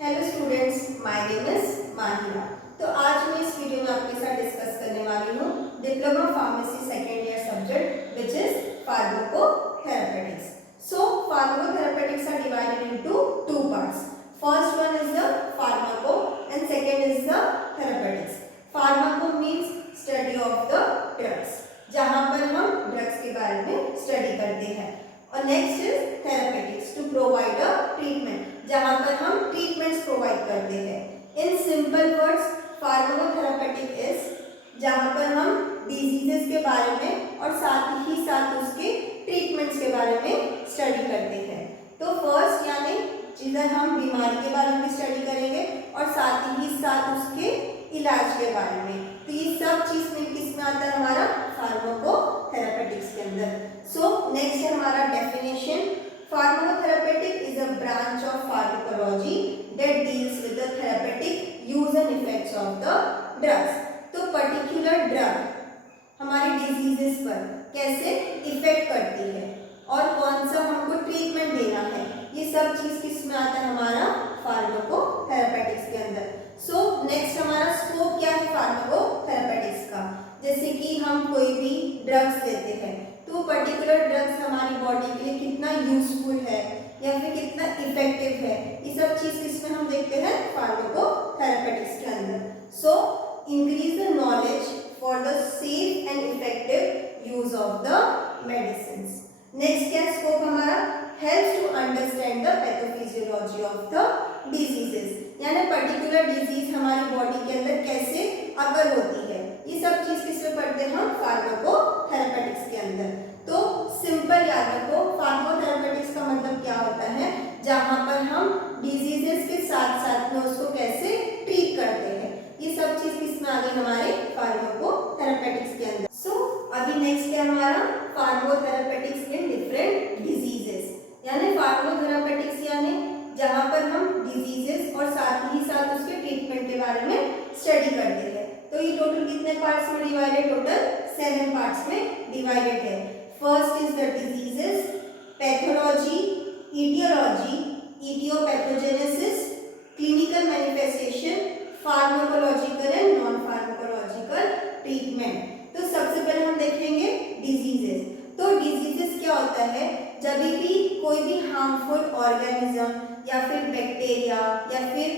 Hello students, my name is Mahira. तो आज मैं इस वीडियो में आपके साथ डिस्कस करने वाली हूँ diploma pharmacy second year subject which is pharmacotherapeutics. So pharmacotherapeutics are divided into two parts. First one is the pharmaco and second is the therapeutics. Pharmaco means study of the drugs, जहाँ पर हम drugs के बारे में study करते हैं. और next is therapeutics, to provide a treatment, जहाँ पर हम ट्रीटमेंट्स प्रोवाइड करते हैं. In simple words, pharmacotherapeutic is जहाँ पर हम डिजीजेस के बारे में और साथ ही साथ उसके ट्रीटमेंट्स के बारे में स्टडी करते हैं. तो फर्स्ट यानी जिधर हम बीमारी के बारे में स्टडी करेंगे और साथ ही साथ उसके इलाज के बारे में. तो ये सब चीज में किस में आता है हमारा फार्माकोथेरेपेटिक्स के अंदर. सो नेक्स्ट है हमारा definition. Pharmacotherapeutic is a branch of pharmacology that deals with the therapeutic use and effects of the drugs. तो पर्टिकुलर ड्रग हमारी डिजीजेस पर कैसे इफेक्ट करती है और कौन सा हमको ट्रीटमेंट देना है, ये सब चीज किस में आता है हमारा फार्माकोथेरेपेटिक्स के अंदर. सो नेक्स्ट हमारा स्कोप क्या है फार्माकोथेरेपेटिक्स का. जैसे कि हम कोई भी ड्रग्स लेते हैं तो पर्टिकुलर ड्रग्स हमारी बॉडी के लिए कितना यूजफुल है या फिर कितना इफेक्टिव है, ये सब चीज किसमें हम देखते हैं फार्माकोथेरेपेटिक्स के अंदर. So increase the knowledge for the safe and effective use of the medicine. Next क्या स्कोप हमारा, helps to understand the pathophysiology of the diseases, यानी पर्टिकुलर डिजीज हमारी बॉडी के अंदर कैसे अकर होती है, ये सब चीज किसमें पढ़ते हैं हम फार्माकोथेरेपेटिक्स के अंदर. तो सिंपल याद रखो, फार्माकोथेरेपेटिक्स का मतलब क्या होता है, जहां पर हम डिजीजेस के साथ साथ में उसको कैसे ट्रीट करते हैं, ये सब चीज किसमें आ गई हमारे फार्माकोथेरेपेटिक्स के अंदर. सो अभी नेक्स्ट है हमारा फार्माकोथेरेपेटिक्स इन डिफरेंट डिजीजेस, यानी फार्माकोथेरेपेटिक्स यानी जहां पर हम डिजीजेस और साथ ही साथ उसके ट्रीटमेंट के बारे में स्टडी करते हैं. तो ये टोटल कितने पार्ट्स में डिवाइडेड, टोटल 7 पार्ट्स में डिवाइडेड है. First is the diseases, pathology, aetiology, aetiopathogenesis, clinical manifestation, pharmacological and non pharmacological treatment. तो सबसे पहले हम देखेंगे डिजीजेस. तो डिजीजेस क्या होता है, जब भी कोई भी हार्मफुल ऑर्गेनिज्म या फिर बैक्टीरिया या फिर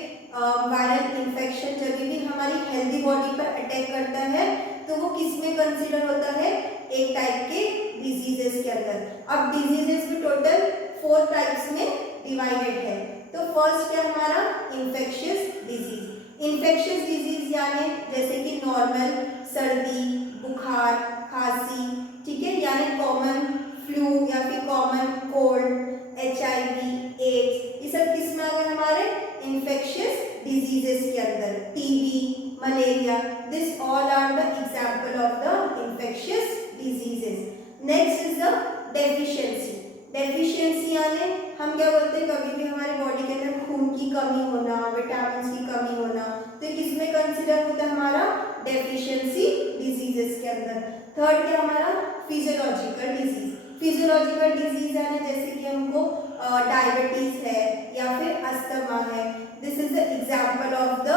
वायरल इन्फेक्शन जब भी हमारी हेल्दी बॉडी पर अटैक करता है तो वो किस में कंसीडर होता है, एक टाइप के डिजीजेस के अंदर. अब डिजीजेस भी टोटल 4 टाइप्स में डिवाइडेड है. तो फर्स्ट क्या हमारा इन्फेक्शियस डिजीज. इन्फेक्शियस डिजीज यानी जैसे कि नॉर्मल सर्दी, बुखार, खांसी, ठीक है, यानी कॉमन फ्लू या फिर कॉमन कोल्ड, HIV, एड्स, ये सब किस में आ गए हमारे इन्फेक्शियस डिजीजेस के अंदर. TB, malaria, this all are the example of the infectious diseases. Next is the deficiency. Deficiency यानी हम क्या बोलते हैं, कभी भी हमारी बॉडी के अंदर खून की कमी होना, विटामिन की कमी होना, तो किसमें कंसीडर होता है हमारा डेफिशिएंसी डिजीजेस के अंदर. थर्ड क्या हमारा फिजियोलॉजिकल डिजीज. फिजियोलॉजिकल डिजीज यानी जैसे कि हमको डायबिटीज है या फिर अस्थमा है, this is the example of the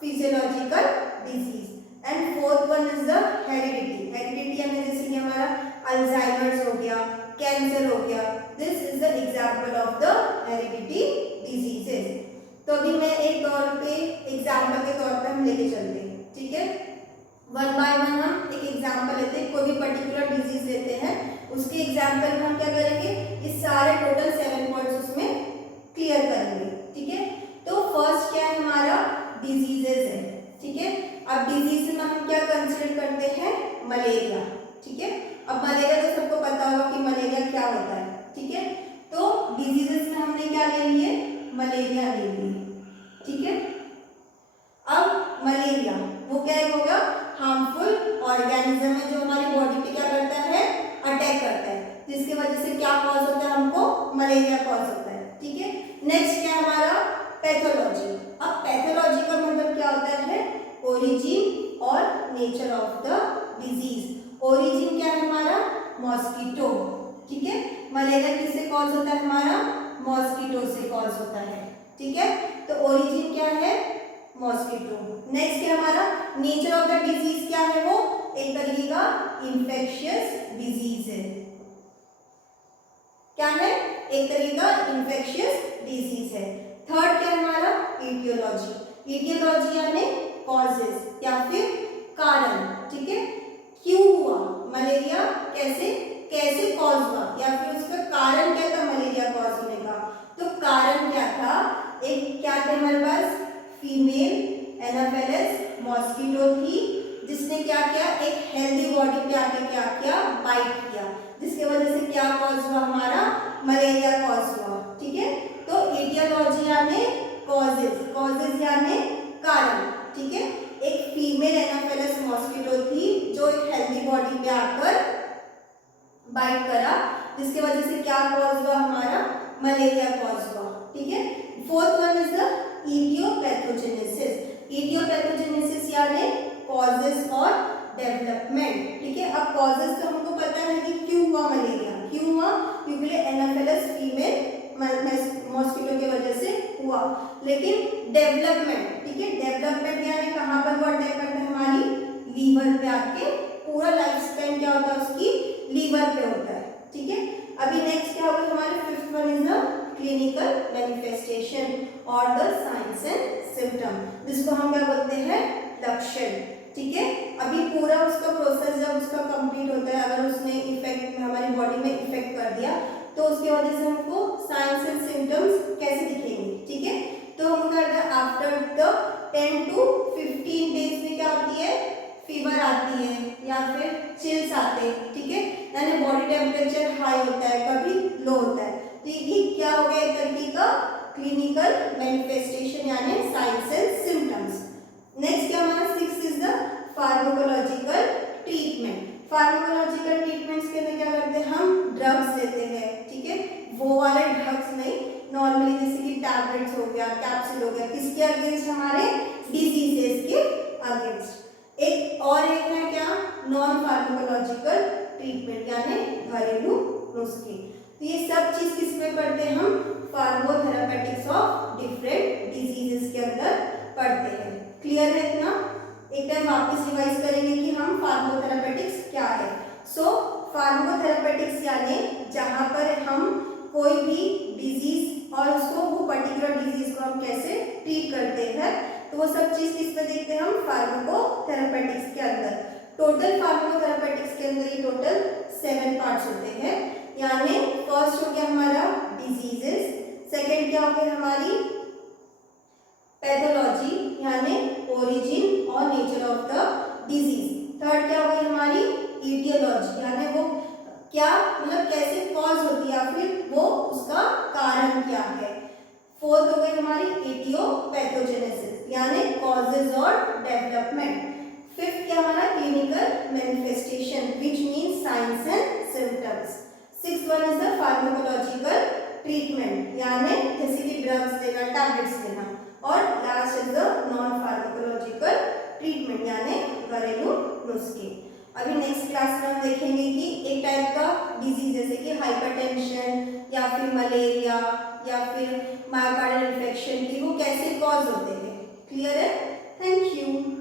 physiological disease. And fourth one is the heredity. Heredity यानी जैसे कि हमारा अल्जाइमर्स हो गया, कैंसर हो गया, this is the example of the heredity diseases. तो अभी मैं एक तौर पे एग्जांपल के तौर पे हम लेके चलते हैं, ठीक है. वन बाय वन हम एक एग्जांपल लेते हैं, कोई भी पर्टिकुलर डिजीज लेते हैं, उसके एग्जांपल में हम क्या करेंगे, इस सारे टोटल 7 पॉइंट्स उसमें क्लियर करेंगे, ठीक है. तो फर्स्ट क्या है हमारा डिजीजेस है, ठीक है. अब डिजीज में हम क्या कंसीडर करते हैं, मलेरिया, ठीक है. अब मलेरिया तो सबको पता होगा कि मलेरिया क्या होता है, ठीक है. तो डिजीजेस में हमने क्या ले लिए, मलेरिया ले लिए, ठीक है. अब मलेरिया वो क्या होगा, हार्मफुल ऑर्गेनिज्म है जो हमारी बॉडी पे क्या करता है, अटैक करता है, जिसकी वजह से क्या कॉज होता है, हमको मलेरिया कॉज होता है, ठीक है. नेक्स्ट क्या हमारा पैथोलॉजी. अब पैथोलॉजी का मतलब क्या होता है, ओरिजिन और nature of the disease. Origin क्या है हमारा, मॉस्किटो, ठीक है. मलेरिया किससे कॉज होता है हमारा, मॉस्किटो से कॉज होता है, ठीक है। तो ओरिजिन क्या है, मॉस्किटो। नेक्स्ट है हमारा नेचर ऑफ द डिजीज क्या है, वो एक तरीके का इन्फेक्शियस डिजीज है। क्या है, एक तरीके का इन्फेक्शियस डिजीज है। थर्ड क्या है हमारा, इटियोलॉजी। इटियोलॉजी यानी कॉजेस या फिर कारण, ठीक है। क्यों हुआ मलेरिया, कैसे कैसे कॉज हुआ, या फिर उसका कारण क्या था मलेरिया कॉज होने का। तो कारण क्या था, एक क्या थे हमारे पास, फीमेल एनाफेलिस मॉस्किटो थी, जिसने क्या किया, एक हेल्दी बॉडी पे आके क्या किया, बाइट किया, जिसके वजह से क्या कॉज हुआ, हमारा मलेरिया कॉज हुआ, ठीक है। तो एटियोलॉजी यानी कॉजेज, कॉजेज यानी कारण, ठीक है। एक फीमेल एनाफेलिस मॉस्किटो थी जो एक हेल्दी बॉडी पे आकर बाइट करा, जिसके वजह से क्या कॉज हुआ, हमारा मलेरिया कॉज हुआ, ठीक है। Fourth one is the idiopathogenesis. Idiopathogenesis यानी कॉजेस और डेवलपमेंट, ठीक है। अब कॉजेस तो हमको पता है कि क्यों हुआ मलेरिया, क्यों हुआ, क्योंकि एनाफेलिस फीमेल मॉस्किटो की वजह से हुआ। लेकिन डेवलपमेंट, ठीक है, डेवलपमेंट यानी कहाँ पर वो अटैक करता है, हमारी लीवर पे आके, पूरा लाइफ स्पेन क्या होता है उसकी, लीवर पे होता है, ठीक है। अभी नेक्स्ट क्या होगा हमारे, fifth one is the clinical manifestation और द साइंस एंड सिम्टम, जिसको हम क्या बोलते हैं, लक्षण, ठीक है। अभी पूरा उसका प्रोसेस जब उसका कंप्लीट होता है, अगर उसने इफेक्ट हमारी बॉडी में इफेक्ट कर दिया, तो उसकी वजह से हमको साइंस एंड सिम्टम्स कैसे दिखेंगे, ठीक है। तो हम करते हैं आफ्टर द 10 to 15 डेज में क्या होती है, फीवर आती है या फिर चिल्स आते हैं, ठीक है, यानी बॉडी टेम्परेचर हाई होता है, कभी लो होता है। तो ये क्या हो गया, एक तरीके का क्लिनिकल मैनिफेस्टेशन यानी साइंस एंड सिम्टम्स। नेक्स्ट क्या हमारा six is the pharmacological treatment. Pharmacological treatments के अंदर क्या करते हैं, हम ड्रग्स देते हैं, ठीक है, वो वाले ड्रग्स नहीं, नॉर्मली जैसे कि टैबलेट्स हो गया, कैप्सूल हो गया, किसके अगेंस्ट, हमारे डिजीजेस के अगेंस्ट। एक और एक है क्या, नॉन फार्माकोलॉजिकल ट्रीटमेंट यानी घरेलू नुस्खे। तो ये सब चीज किस में पढ़ते हैं हम, फार्माकोथेरापेटिक्स ऑफ डिफरेंट डिजीजेस के अंदर पढ़ते हैं। क्लियर है इतना, एक टाइम वापस रिवाइज करेंगे कि हम फार्माकोथेरापेटिक्स क्या है। सो फार्माकोथेरापेटिक्स यानी जहां पर हम कोई भी डिजीज और उसको वो पर्टिकुलर डिजीज को हम कैसे ट्रीट करते हैं, तो वो सब चीज किस में देखते हैं हम, फार्माकोथेरापेटिक्स के अंदर। टोटल फार्माकोथेरापेटिक्स के अंदर ये टोटल 7 पार्ट्स होते हैं, यानी फर्स्ट हो गया हमारा डिजीजेस, सेकंड क्या हो गया हमारी पैथोलॉजी यानी ओरिजिन और nature of the disease, third क्या हो गई हमारी इटियोलॉजी यानी वो क्या, मतलब कैसे कॉज होती है या फिर वो उसका कारण क्या है, फोर्थ हो गई हमारी इटियोपैथोजेनेसिस यानी कॉजेज और डेवलपमेंट, फिफ्थ क्या हमारा clinical manifestation which means science and symptoms, sixth one is the pharmacological treatment यानी जैसे कि ड्रग्स देना, टैबलेट्स देना, और last is the non pharmacological treatment यानी घरेलू नुस्खे। अभी नेक्स्ट क्लास में हम देखेंगे कि एक टाइप का डिजीज जैसे कि हाइपरटेंशन या फिर मलेरिया या फिर मायोकार्डियल इन्फेक्शन की वो कैसे कॉज होते हैं। क्लियर है, थैंक यू।